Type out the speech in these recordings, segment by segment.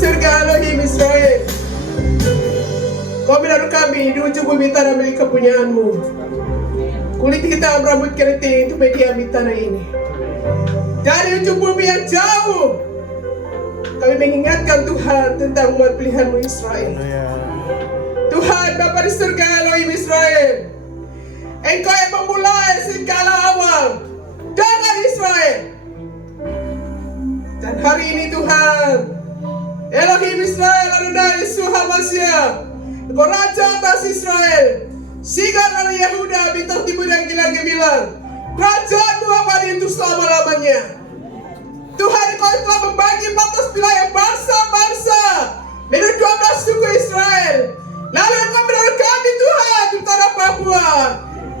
surga Elohim Israel. Kau menaruh kami di ujung bumi tanah milik kepunyaanmu. Kulit hitam rambut keriting untuk mendiam di tanah ini. Dari ujung bumi yang jauh, kami mengingatkan Tuhan tentang umat pilihanmu Israel. Tuhan Bapa di surga Elohim Israel, Engkau yang memulai segala awal dengan Israel. Dan hari ini Tuhan, Elohim Israel Adonai Yesus HaMashiach, Engkau Raja atas Israel, Singa dari Yehuda, bintang timur yang gila gemilang, Kerajaanmu abadi untuk selama-lamanya. Tuhan, Engkau telah membagi batas wilayah bangsa-bangsa menurut 12 suku Israel. Lalu Engkau menaruh kami Tuhan di tanah Papua.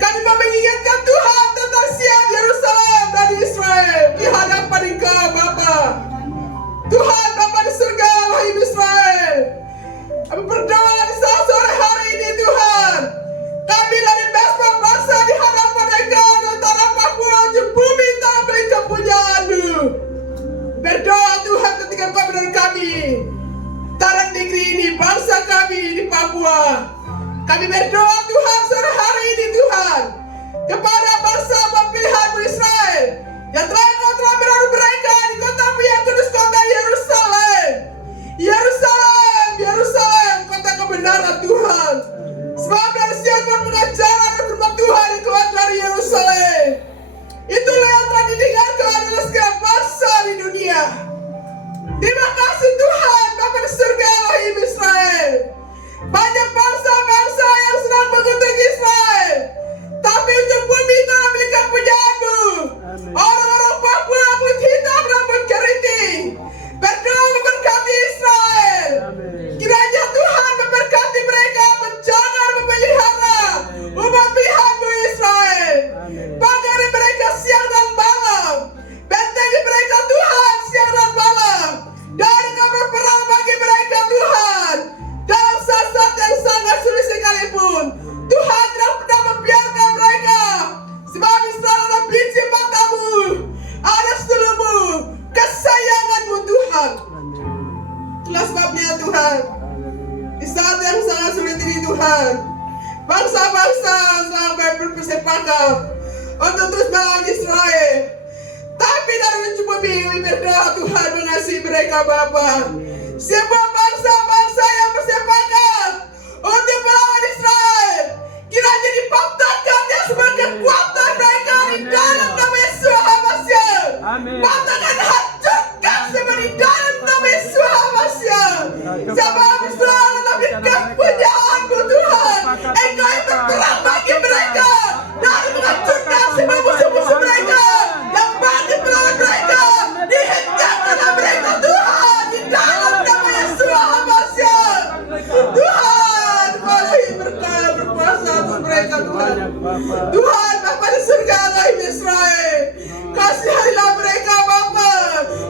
Kami mau mengingatkan Tuhan tentang siang Yerusalem dan Israel di hadapan Engkau Bapa. Tuhan Bapa di surga Elohim Israel, kami berdoa di saat sore hari ini Tuhan. Kami dari bangsa di hadapan Engkau dan tanah Papua ujung bumi tanah milik kepunyaanmu. Berdoa Tuhan ketika Engkau menaruh kami tanah negeri ini, bangsa kami di Papua. Kami berdoa Tuhan sore hari ini Tuhan kepada bangsa pilihanmu Israel yang Engkau telah menaruh mereka di kota-Mu yang kudus, kota Yerusalem. Yerusalem, Yerusalem, kota kebenaran Tuhan. Sebab dari siapapun pengajaran dan firman Tuhan yang keluar dari Yerusalem, itulah yang telah didengarkan oleh segala bangsa di dunia. Terima kasih Tuhan Bapa di surga Elohim Israel. Banyak bangsa-bangsa yang sedang mengutuk Israel, tapi ujung bumi telah milik kepunyaanmu. Orang-orang Papua kulit hitam rambut keriting berdoa memberkati Israel. Kiranya Tuhan memberkati mereka, menjaga dan memelihara umat pilihanmu Israel. Pagari mereka siang dan malam, bentengi mereka Tuhan siang dan malam, dan Engkau berperang bagi mereka Tuhan dalam saat-saat yang sangat sulit sekalipun. Tuhan tidak pernah membiarkan mereka, sebab Israel adalah biji mata-Mu, ada seluruh-Mu, kesayangan-Mu Tuhan. Itulah sebabnya Tuhan, di saat yang sangat sulit ini Tuhan, bangsa-bangsa sedang bersepakat untuk terus melawan Israel. Tapi dari ujung bumi kami berdoa Tuhan mengasihi mereka Bapa. Semua bangsa-bangsa yang bersepakat untuk melawan Israel, kiranya dipatahkannya semua kekuatan mereka di dalam nama Yesus HaMashiach. Patahkan, hancurkan semua di dalam nama Yesus HaMashiach. Sebab Israel adalah kepunyaanmu Tuhan. Engkau yang berperang bagi mereka dan menghancurkan semua musuh-musuh mereka yang bagi melawan mereka. Dihentikan mereka Tuhan di dalam nama Yesus HaMashiach. Tuhan, Elohim berkuasa atas mereka Tuhan. Tuhan Bapa di surga Elohim Israel, kasihanilah mereka Bapa,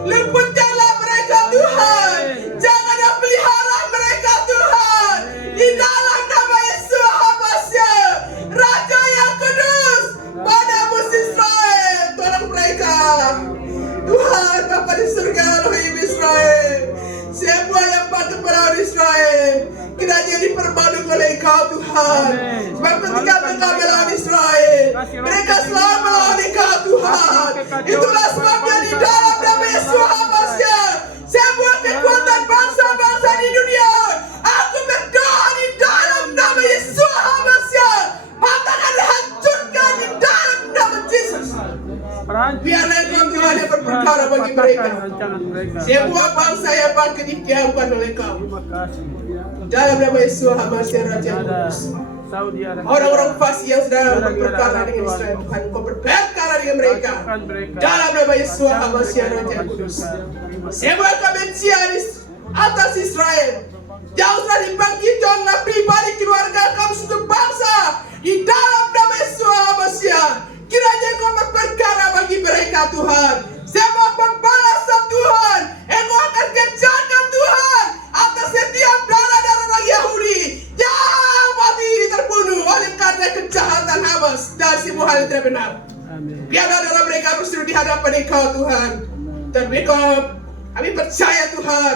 lembutkanlah mereka Tuhan, janganlah pelihara mereka Tuhan di dalam nama Yesus HaMashiach, Raja yang kudus pada musuh Israel. Tolong mereka Tuhan Bapa di surga Elohim Israel, semua yang patuh melawan Israel kiranya dipermalukan oleh Engkau Tuhan. Sebab ketika mereka melawan Israel, mereka selalu melawan Engkau Tuhan. Itulah sebabnya di dalam nama Yesus HaMashiach, semua kekuatan bangsa-bangsa di dunia, aku berdoa di dalam nama Yesus HaMashiach, patahkan dan hancurkan di dalam nama Yesus. Biarlah Engkau Tuhan yang berperkara bagi mereka. Semua bangsa yang bangkit didiamkan oleh Engkau. Dalam nama Yesus HaMashiach Raja Kudus. Orang-orang fasik yang sedang berperkara dengan Israel, Tuhan Engkau berperkara dengan mereka. Dalam nama Yesus HaMashiach Raja Kudus. Semua kebencian atas Israel yang sudah dibangkitkan oleh pribadi keluarga kami seluruh bangsa di dalam nama Yesus HaMashiach, kiranya Engkau berperkara bagi mereka Tuhan. Semua pembalasan Tuhan Engkau akan kerjakan Tuhan atas setiap darah-darah orang Yahudi yang mati terbunuh oleh karena kejahatan Hamas dan semua hal yang tidak benar. Biarlah darah mereka berseru di hadapan Engkau Tuhan. Dan mereka, kami percaya Tuhan,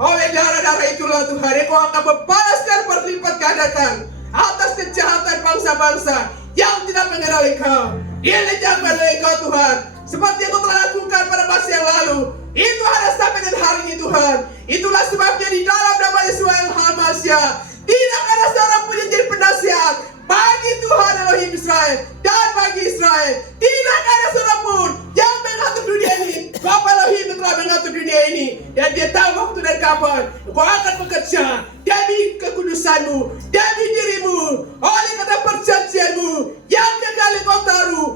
Oleh darah-darah itulah Tuhan, Engkau akan membalaskan berlipat gandakan atas kejahatan bangsa-bangsa yang tidak mengenal Engkau. Dilenyapkan oleh Engkau Tuhan, seperti yang Engkau telah lakukan pada masa yang lalu. Itu ada sampai dengan hari ini Tuhan. Itulah sebabnya di dalam nama Yesus Al-Masya, tidak ada seorang pun yang jadi penasihat bagi Tuhan Elohim Israel dan bagi Israel. Tidak ada seorang pun yang mengatur dunia ini. Bapa Elohim telah mengatur dunia ini, dan Dia tahu waktu dan kapan Engkau akan bekerja demi kekudusan-Mu, demi dirimu, oleh kata perjanjian-Mu yang kekal Engkau taruh